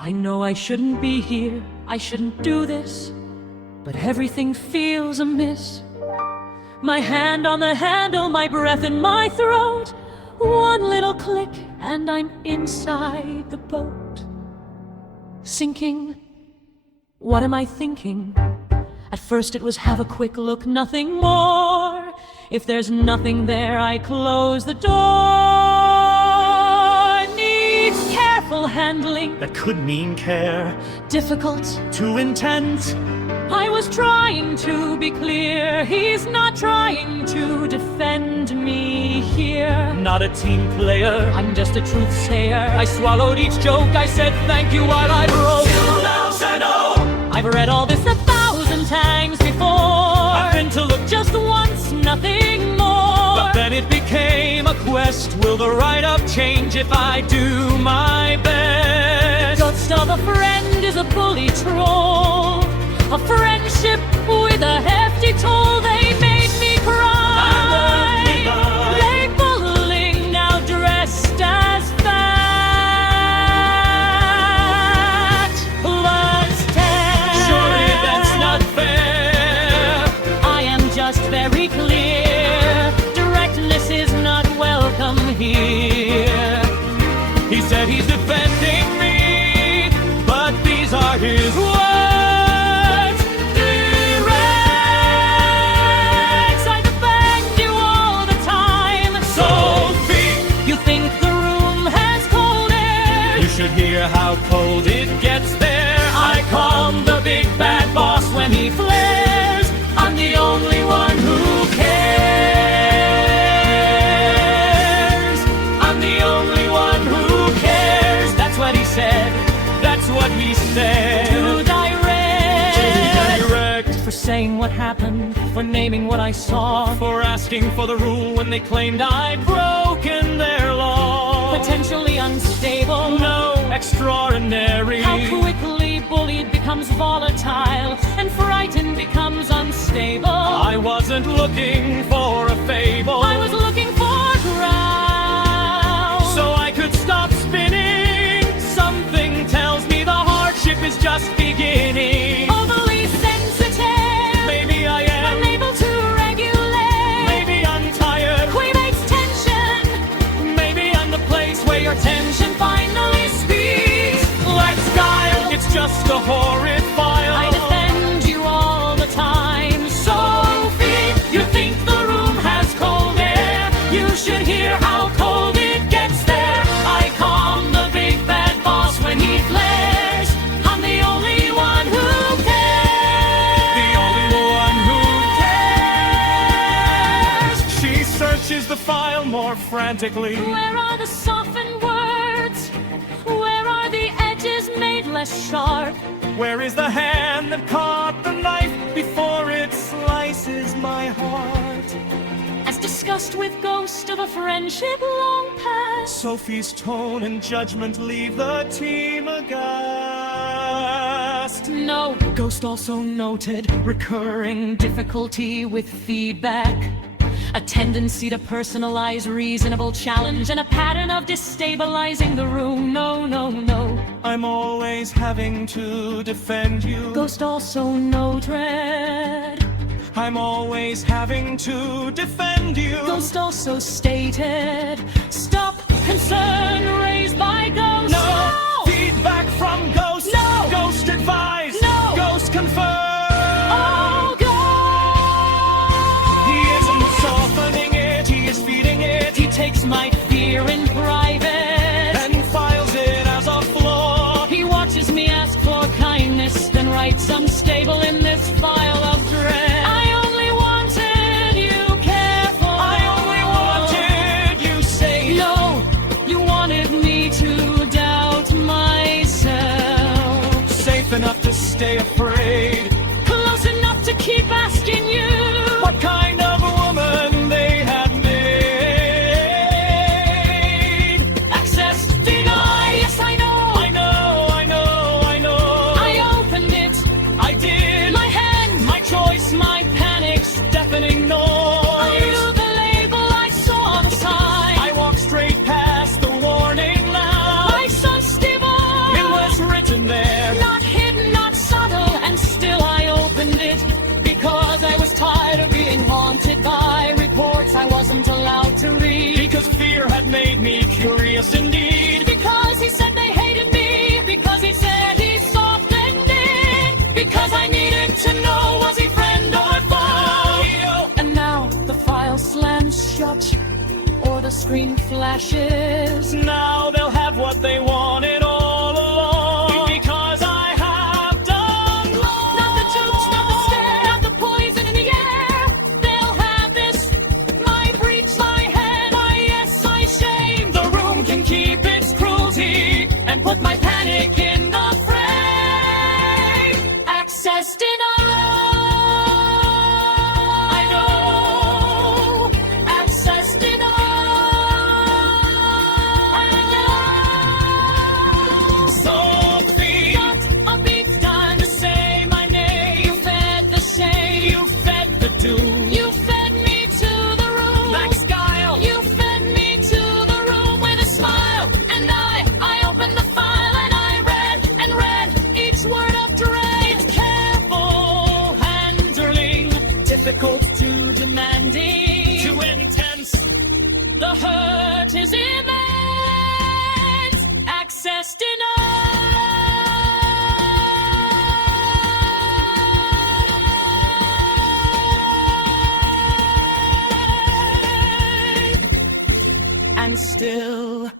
I know I shouldn't be here, I shouldn't do this, but everything feels amiss. My hand on the handle, my breath in my throat. One little click and I'm inside the boat. Sinking, what am I thinking? At first it was have a quick look, nothing more. If there's nothing there, I close the door. Needs careful handling. That could mean care. Difficult. Too intense. I was trying to be clear. He's not trying to defend me here. Not a team player. I'm just a truth sayer. I swallowed each joke. I said thank you while I broke. Till now said oh. I've read all this 1,000 times before. I've been to look Just once, nothing more. But then it became a quest. Will the write-up change if I do my best? Ghost of a friend is a bully troll. A friendship with a hefty toll. They made me cry. They bullying, now dressed as fat. Plus 10. Surely that's not fair. I am just very clear. Directness is not welcome here. He said he's defending me, but these are his words. Hear how cold it gets there. I calm the big bad boss when he flares. I'm the only one who cares. I'm the only one who cares. That's what he said. That's what he said. Too direct. Too direct. For saying what happened, for naming what I saw, for asking for the rule when they claimed I'd broken their law. Potentially unstable. No, extraordinary. How quickly bullied becomes volatile and frightened becomes unstable. I wasn't looking for a fable. I was looking for ground, so I could stop spinning. Something tells me the hardship is just beginning. Overly sensitive. Maybe I am. Unable to regulate. Maybe I'm tired. Creates tension. Maybe I'm the place where your tension finally speaks. Let's dial. It's just a horrid file. I defend you all the time. Sophie, you think the room has cold air? You should hear how cold it gets there. I calm the big bad boss when he flares. I'm the only one who cares. The only one who cares. She searches the file more frantically. Where are the softened words? Where are the edges made less sharp? Where is the hand that caught the knife before it slices my heart? As discussed with ghost of a friendship long past. Sophie's tone and judgment leave the team aghast. No, ghost also noted recurring difficulty with feedback. A tendency to personalize reasonable challenge and a pattern of destabilizing the room. No, no, no. I'm always having to defend you. Ghost also noted. I'm always having to defend you. Ghost also stated. Stop concern raised by ghost. No, feedback from ghost. No, ghost advice. No, ghost confirm. Oh, He isn't softening it, he is feeding it. he takes my fear in private and files it as a flaw. He watches me ask for kindness, then writes unstable in this file of dread. I only wanted you careful. I only wanted you safe. No, you wanted me to doubt myself. Safe enough to stay afraid. Close enough to keep asking you what kind of woman they had made. Access denied. Yes, I know. I know, I know, I know. I opened it. I did. My hand, my choice, my panic's deafening noise. I knew the label I saw on the side. I walked straight past the warning loud. My son's stable. It was written to leave, because fear had made me curious indeed. Because he said they hated me, because he said he saw things, because I needed to know, was he friend or foe? And now the file slams shut, or the screen flashes. Now they'll have what they wanted all along, because I have done wrong. Not the jokes, not the stare, not the poison in the air. They'll have this, my breach, my head, my yes, my shame. The room can keep its cruelty and put my panic in the frame. Access denied. I know. Access denied. Sofee, Not a beat done. to say my name. You fed the shame. You fed the doom. You fed me to the room. Max Guile. You fed me to the room with a smile. And I opened the file and I read each word of dread. Careful handling, Difficult to demanding. too intense. The hurt is immense. Access denied. And still